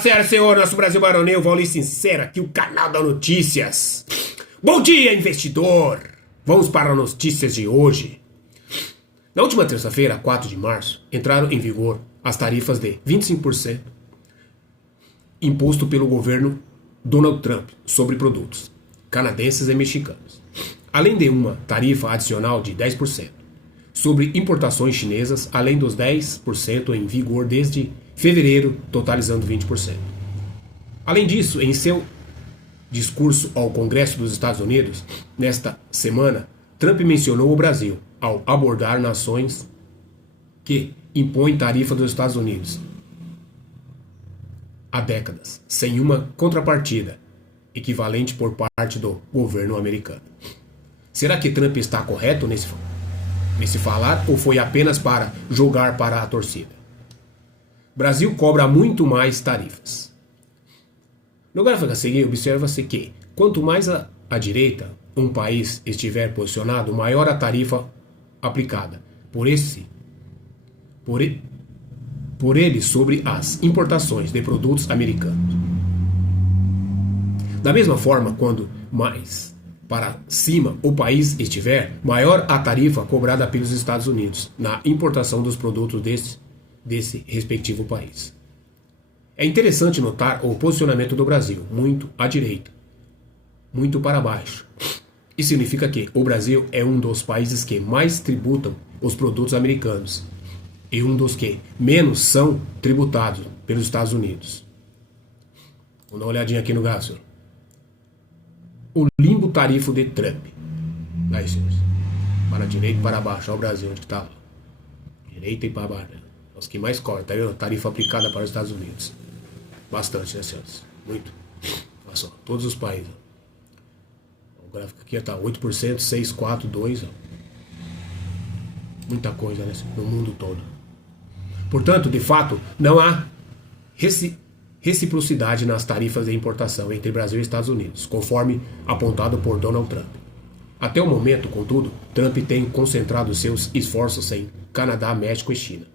Senhora e senhor, nosso Brasil Baroneu, Vaulir Sincera, aqui o canal da Notícias. Bom dia, investidor! Vamos para as notícias de hoje. Na última terça-feira, 4 de março, entraram em vigor as tarifas de 25% imposto pelo governo Donald Trump sobre produtos canadenses e mexicanos, além de uma tarifa adicional de 10% sobre importações chinesas, além dos 10% em vigor desde fevereiro, totalizando 20%. Além disso, em seu discurso ao Congresso dos Estados Unidos, nesta semana, Trump mencionou o Brasil ao abordar nações que impõem tarifa dos Estados Unidos há décadas, sem uma contrapartida equivalente por parte do governo americano. Será que Trump está correto nesse falar ou foi apenas para jogar para a torcida? Brasil cobra muito mais tarifas. No gráfico a seguir, observa-se que, quanto mais à direita um país estiver posicionado, maior a tarifa aplicada por ele sobre as importações de produtos americanos. Da mesma forma, quando mais para cima o país estiver, maior a tarifa cobrada pelos Estados Unidos na importação dos produtos desse respectivo país. É interessante notar o posicionamento do Brasil, muito à direita, muito para baixo. Isso significa que o Brasil é um dos países que mais tributam os produtos americanos e um dos que menos são tributados pelos Estados Unidos. Vamos dar uma olhadinha aqui no gráfico. O limbo tarifo de Trump. Aí, senhores. Para a direita e para baixo. Olha o Brasil, onde está. Direita e para baixo. Os que mais cortam, tá vendo? Tarifa aplicada para os Estados Unidos. Bastante, né, senhores? Muito. Olha só, todos os países. O gráfico aqui está 8%, 6, 4, 2. Muita coisa, né? No mundo todo. Portanto, de fato, não há reciprocidade nas tarifas de importação entre Brasil e Estados Unidos, conforme apontado por Donald Trump. Até o momento, contudo, Trump tem concentrado seus esforços em Canadá, México e China,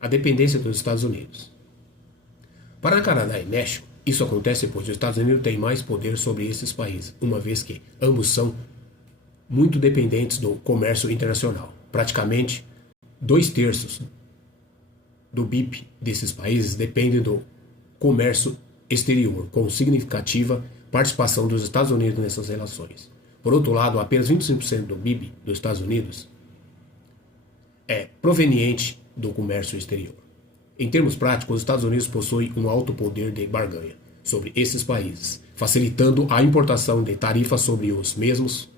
a dependência dos Estados Unidos. Para Canadá e México, isso acontece pois os Estados Unidos têm mais poder sobre esses países, uma vez que ambos são muito dependentes do comércio internacional. Praticamente 2/3 do BIP desses países dependem do comércio exterior, com significativa participação dos Estados Unidos nessas relações. Por outro lado, apenas 25% do PIB dos Estados Unidos é proveniente do comércio exterior. Em termos práticos, os Estados Unidos possuem um alto poder de barganha sobre esses países, facilitando a importação de tarifas sobre os mesmos.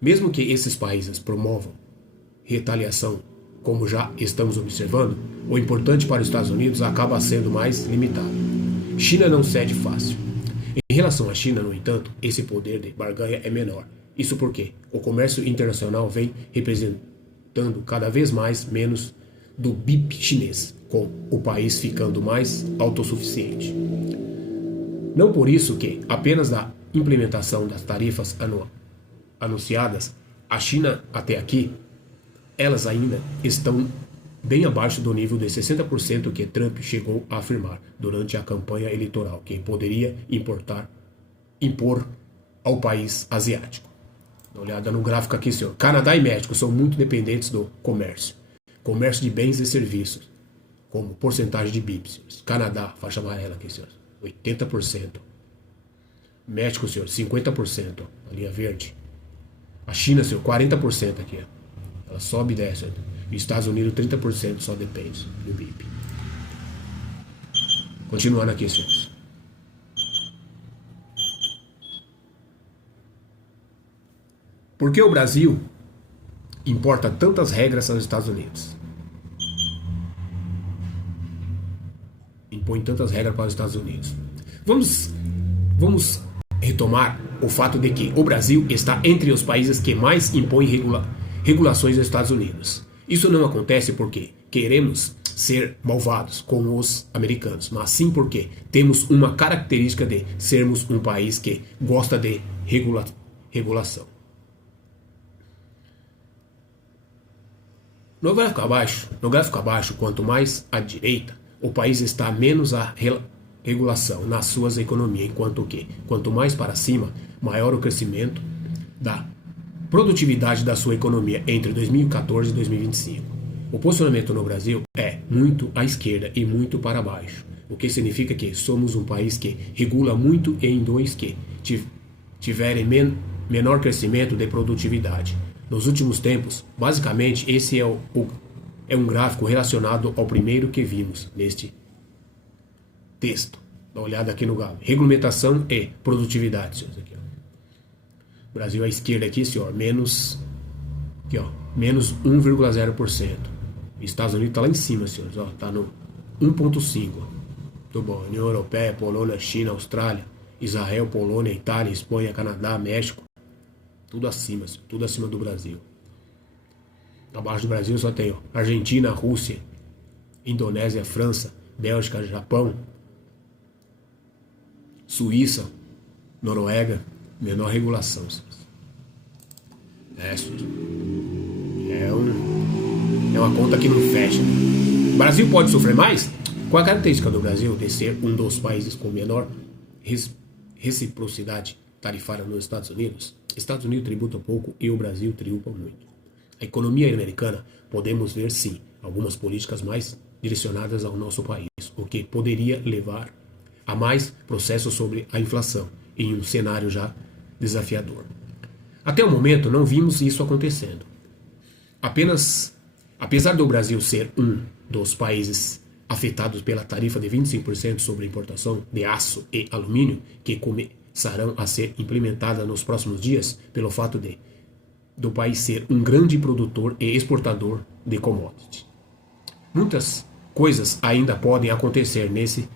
Mesmo que esses países promovam retaliação, como já estamos observando, o importante para os Estados Unidos acaba sendo mais limitado. China não cede fácil. Em relação à China, no entanto, esse poder de barganha é menor. Isso porque o comércio internacional vem representando cada vez menos do BIP chinês, com o país ficando mais autossuficiente. Não por isso que, apenas da implementação das tarifas anunciadas, a China até aqui, elas ainda estão bem abaixo do nível de 60% que Trump chegou a afirmar durante a campanha eleitoral, que poderia impor ao país asiático. Dá uma olhada no gráfico aqui, senhor. Canadá e México são muito dependentes do comércio de bens e serviços, como porcentagem de BIP, senhores. Canadá, faixa amarela aqui, senhores, 80%. México, senhor, 50%, a linha verde. A China, senhor, 40% aqui, ó. Ela sobe e desce. E os Estados Unidos, 30% só depende do BIP. Continuando aqui, senhores. Por que o Brasil importa tantas regras aos Estados Unidos? Impõe tantas regras para os Estados Unidos. Vamos retomar o fato de que o Brasil está entre os países que mais impõem regulações aos Estados Unidos. Isso não acontece porque queremos ser malvados com os americanos, mas sim porque temos uma característica de sermos um país que gosta de regulação. No gráfico abaixo, quanto mais à direita, o país está menos regulação nas suas economias, enquanto que, quanto mais para cima, maior o crescimento da produtividade da sua economia entre 2014 e 2025. O posicionamento no Brasil é muito à esquerda e muito para baixo, o que significa que somos um país que regula muito em dois que tiverem menor crescimento de produtividade. Nos últimos tempos, basicamente, esse é um gráfico relacionado ao primeiro que vimos neste texto. Dá uma olhada aqui no gráfico. Regulamentação e produtividade, senhores. Aqui, ó. Brasil à esquerda aqui, senhor, menos 1,0%. Estados Unidos está lá em cima, senhores, ó, tá no 1,5%. Muito bom. União Europeia, Polônia, China, Austrália, Israel, Polônia, Itália, Espanha, Canadá, México, tudo acima, senhor, tudo acima do Brasil. Abaixo do Brasil só tem, ó, Argentina, Rússia, Indonésia, França, Bélgica, Japão, Suíça, Noruega, menor regulação. É uma conta que não fecha. O Brasil pode sofrer mais? Qual a característica do Brasil de ser um dos países com menor reciprocidade tarifária nos Estados Unidos? Estados Unidos tributa pouco e o Brasil tributa muito. A economia americana, podemos ver sim, algumas políticas mais direcionadas ao nosso país, o que poderia levar a mais processos sobre a inflação, em um cenário já desafiador. Até o momento não vimos isso acontecendo. Apesar do Brasil ser um dos países afetados pela tarifa de 25% sobre a importação de aço e alumínio, que começarão a ser implementada nos próximos dias, pelo fato do país ser um grande produtor e exportador de commodities. Muitas coisas ainda podem acontecer nessa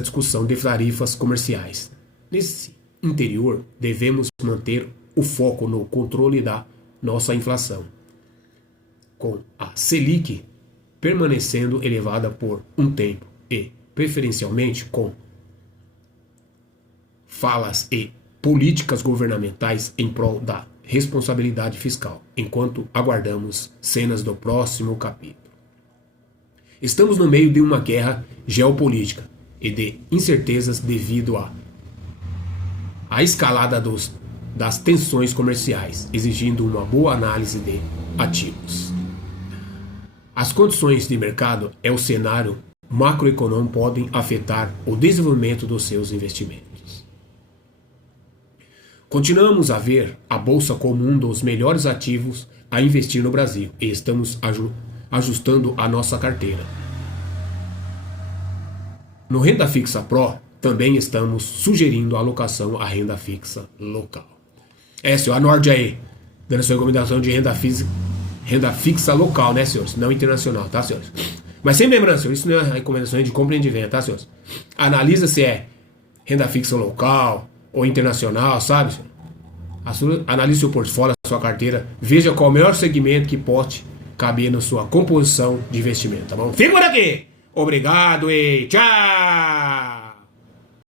discussão de tarifas comerciais. Nesse interior, devemos manter o foco no controle da nossa inflação, com a Selic permanecendo elevada por um tempo e, preferencialmente, com falas e políticas governamentais em prol da responsabilidade fiscal, enquanto aguardamos cenas do próximo capítulo. Estamos no meio de uma guerra geopolítica e de incertezas devido à escalada das tensões comerciais, exigindo uma boa análise de ativos. As condições de mercado e o cenário macroeconômico podem afetar o desenvolvimento dos seus investimentos. Continuamos a ver a Bolsa como um dos melhores ativos a investir no Brasil e estamos ajustando a nossa carteira. No Renda Fixa Pro, também estamos sugerindo a alocação à renda fixa local. Senhor, anorde aí, dando sua recomendação de renda fixa local, né, senhores? Não internacional, tá, senhores? Mas sempre lembrando, senhores, isso não é recomendação de compra e de venda, tá, senhores? Analisa se é renda fixa local ou internacional, sabe, senhor? Analise seu portfólio, a sua carteira, veja qual é o melhor segmento que pode caber na sua composição de investimento, tá bom? Fica por aqui! Obrigado e tchau!